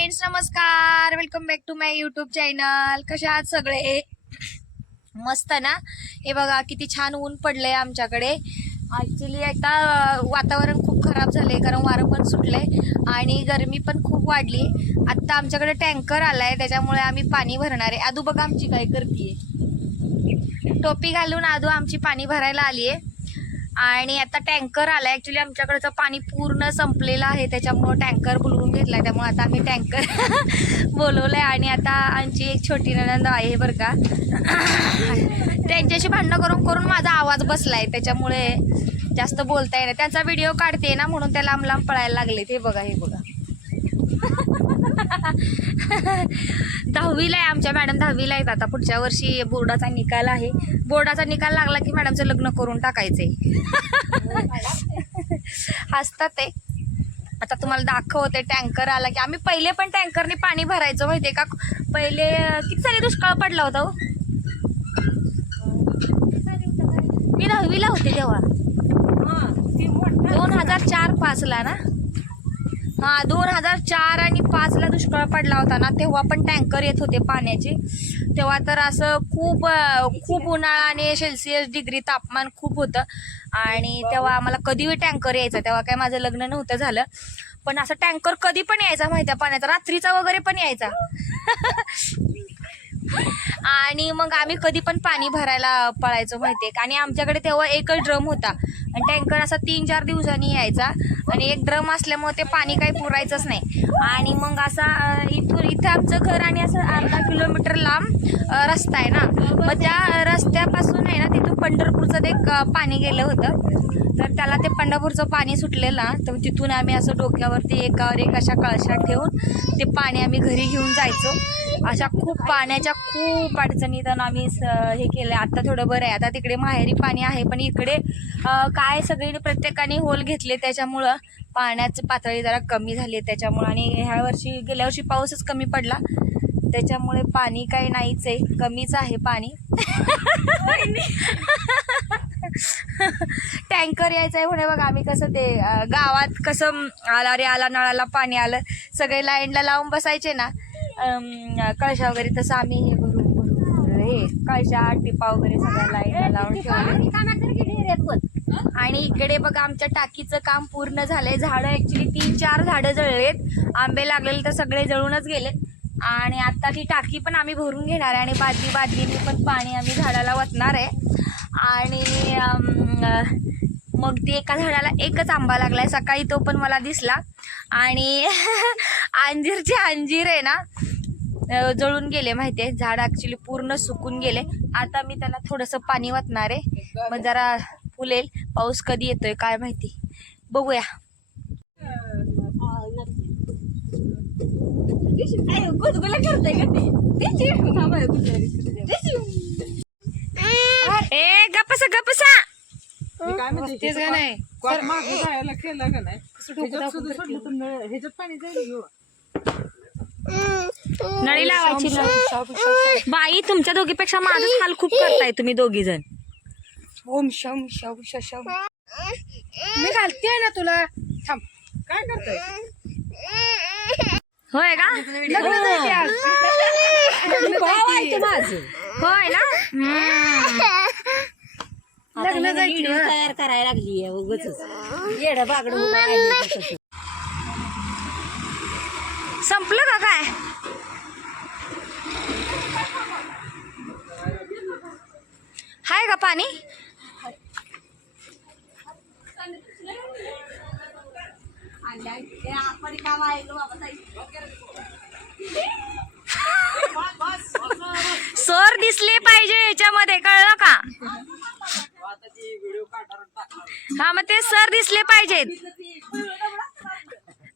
Friends, नमस्कार. Welcome back to my YouTube channel. कशा आहात सगळे? मस्त ना. हे बघा किती छान ऊन पडलंय आमच्याकडे. ऍक्च्युली आता वातावरण खूप खराब झालंय, कारण वारं पण सुटलंय आणि गरमी पण खूप वाढली. आता आमच्याकडे टँकर आलाय, त्याच्यामुळे आम्ही पाणी भरणार आहे. आदू बघा आमची काय करतीये, टोपी घालून आदू आमची पाणी भरायला आली आहे. आणि आता टँकर आलाय. ऍक्च्युली आमच्याकडचं पाणी पूर्ण संपलेलं आहे, त्याच्यामुळे टँकर बोलवून घेतलाय. त्यामुळे आता आम्ही टँकर बोलवलाय. आणि आता आमची एक छोटी नणंद आहे बरं का, त्यांच्याशी भांडणं करून करून माझा आवाज बसलाय, त्याच्यामुळे जास्त बोलता येणार. त्यांचा व्हिडिओ काढते ना, म्हणून त्या लांब लांब पळायला लागले. हे बघा, हे बघा. 10वीला आहे आमच्या मॅडम, 10वीला आहेत. आता पुढच्या वर्षी बोर्डाचा निकाल आहे. बोर्डाचा निकाल लागला की मॅडमचं लग्न करून टाकायचंय. हसतात ते. आता तुम्हाला दाखवते. टँकर आला की आम्ही पहिले पण टँकरने पाणी भरायचो, माहितीये का. पहिले किती सारी दुष्काळ पडला होता हो. मी 10वीला होते तेव्हा, 2004-05 ला ना. हा, 2004 आणि 5 ला दुष्काळ पडला होता ना, तेव्हा पण टँकर येत होते पाण्याचे. तेव्हा तर असं खूप उन्हाळा आणि सेल्सिअस डिग्री तापमान खूप होतं. आणि तेव्हा आम्हाला कधीही टँकर यायचा. तेव्हा काय माझं लग्न नव्हतं झालं, पण असं टँकर कधी पण यायचा माहिती आहे, पाण्याचा रात्रीचा वगैरे पण यायचा. आणि मग आम्ही कधी पण पाणी भरायला पळायचो, माहितीये. आणि आमच्याकडे तेव्हा एकच ड्रम होता आणि टँकर असा 3-4 दिवसांनी यायचा. आणि एक ड्रम असल्यामुळे ते पाणी काही पुरायचंच नाही. आणि मग असा इथं आमचं घर आणि असं अर्धा किलोमीटर लांब रस्ता आहे ना. मग त्या रस्त्यापासून आहे ना, तिथून पंढरपूरचं ते पाणी गेलं होतं. तर त्याला ते पंढरपूरचं पाणी सुटलेलं ना, तर तिथून आम्ही असं डोक्यावरती एकावर एक अशा कळशा ठेवून ते पाणी आम्ही घरी घेऊन जायचो. अशा खूप पाण्याच्या खूप अडचणीतून आम्ही हे केलं. आता थोडं बरं आहे. आता तिकडे माहेरी पाणी आहे, पण इकडे काय सगळी प्रत्येकाने होल घेतले, त्याच्यामुळं पाण्याची पातळी जरा कमी झाली त्याच्यामुळं. आणि गेल्या वर्षी पाऊसच कमी पडला, त्याच्यामुळे पाणी काही नाहीच आहे, कमीच आहे पाणी. टँकर यायचं आहे म्हणे बघा. आम्ही कसं ते गावात कसं आला रे आला, नळाला पाणी आलं, सगळे लाईनला लावून बसायचे ना कळशा वगैरे, तसं आम्ही हे भरून हे कळशा टिपा वगैरे सगळ्या लाईनला लावून ठेवले. आणि इकडे बघा आमच्या टाकीचं काम पूर्ण झालंय. झाडं ऍक्च्युली 3-4 झाडं जळलेत, आंबे लागलेले तर सगळे जळूनच गेले. आणि आता ती टाकी पण आम्ही भरून घेणार आहे आणि बादलीने पण पाणी आम्ही झाडाला वतणार आहे. आणि मग ते एका झाडाला एकच आंबा लागलाय, सकाळी तो पण मला दिसला. आणि अंजीर आहे ना, जळून गेले माहितीये. झाड ऍक्च्युली पूर्ण सुकून गेले. आता मी त्याला थोडंसं पाणी वतणार आहे, मग जरा फुलेल. पाऊस कधी येतोय काय माहिती, बघूया. ए गपसा गपसा. तेच का नाही जायला केलं का नाही, ह्याच्यात पाणी जाईल. नळी लावायची ना बाई. तुमच्या दोघीपेक्षा माझंच हाल खूप करताय तुम्ही दोघी जण. ओम शम शम शम. मी घालते ना तुला, थांब. काय करताय? होय का? होय ना. लग्न तयार करायला लागली आहे उगाच येडं बागडं. संपलं का काय? हाय का पाणी? सर दिसले पाहिजे याच्यामध्ये, कळलं का? हा, मग ते सर दिसले पाहिजेत.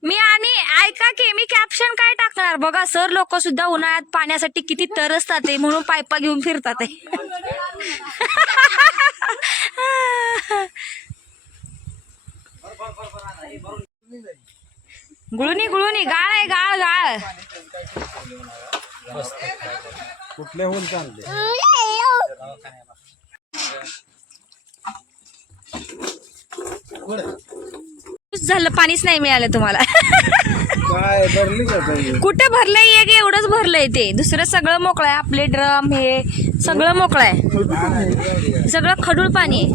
मी आणि ऐका की, मी कॅप्शन काय टाकणार बघा. सर लोक सुद्धा उन्हाळ्यात पाण्यासाठी किती तरसतात, म्हणून पायपा घेऊन फिरतात. गुळुनी गुळुनी गाळ आहे, गाळ गाळ. कुठले होल चालले? वर्ष झालं पाणीच नाही मिळालं तुम्हाला. काय भरली का ताई? कुठे भरलंय एक एवढंच भरलंय ते, दुसरं सगळं मोकळं आहे. आपले ड्रम हे सगळं मोकळं आहे, सगळं खडूळ पाणी आहे.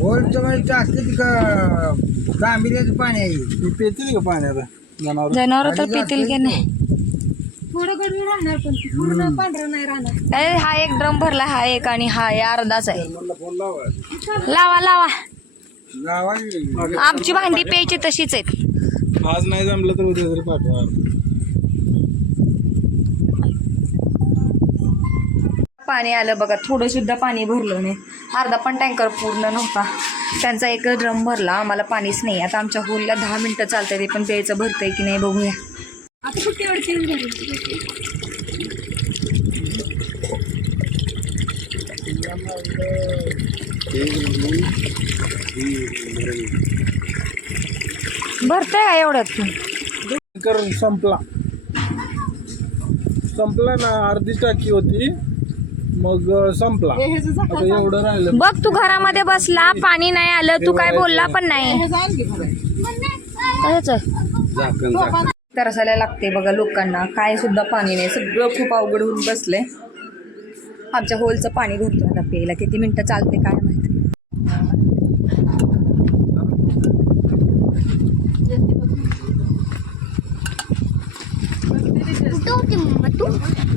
बोलचं म्हणजे टाकीत का तांबिऱ्याचं पाणी आहे. ती पेतील का पाण्याला जनावर? जनावर तर पितील की नाही. थोडं गडबड राहणार पण ती पूर्ण पांढरं नाही राहणार. अरे हा एक ड्रम भरला, हा एक आणि हा अर्धाच आहे. मला फोन लावा. लावा लावा, गावाला आमची भांडी प्यायची तशीच आहेत. आज नाही जमलं तर उद्या तरी पाठवा. पाणी आलं बघा, थोडं सुद्धा पाणी भरलं नाही. अर्धा पण टँकर पूर्ण नव्हता. त्यांचा एक ड्रम भरला, आम्हाला पाणीच नाही. आता आमच्या होलला 10 मिनिटं चालतंय, ते पण प्यायचं भरतंय की नाही बघूया. आता कुठे अडचण झाली. भरतंय का एवढ्यात? टँकर संपला ना, अर्धी टाकी होती मग संपला. आता एवढं राहिलं. बघ तू घरामध्ये बसला, पाणी नाही आलं, तू काय बोलला पण नाही. कशाचं झाकण तरसायला लागते बघा लोकांना, काय सुद्धा पाणी नाही. सगळं खूप अवघड होऊन बसलंय. आमच्या होलचं पाणी भरतो आता प्यायला. किती मिनिटं चालते काय माहिती.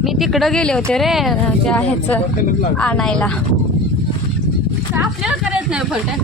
मी तिकडं गेले होते रे, त्या ह्याच आणायला. आपल्याला करायचं नाही फलटण.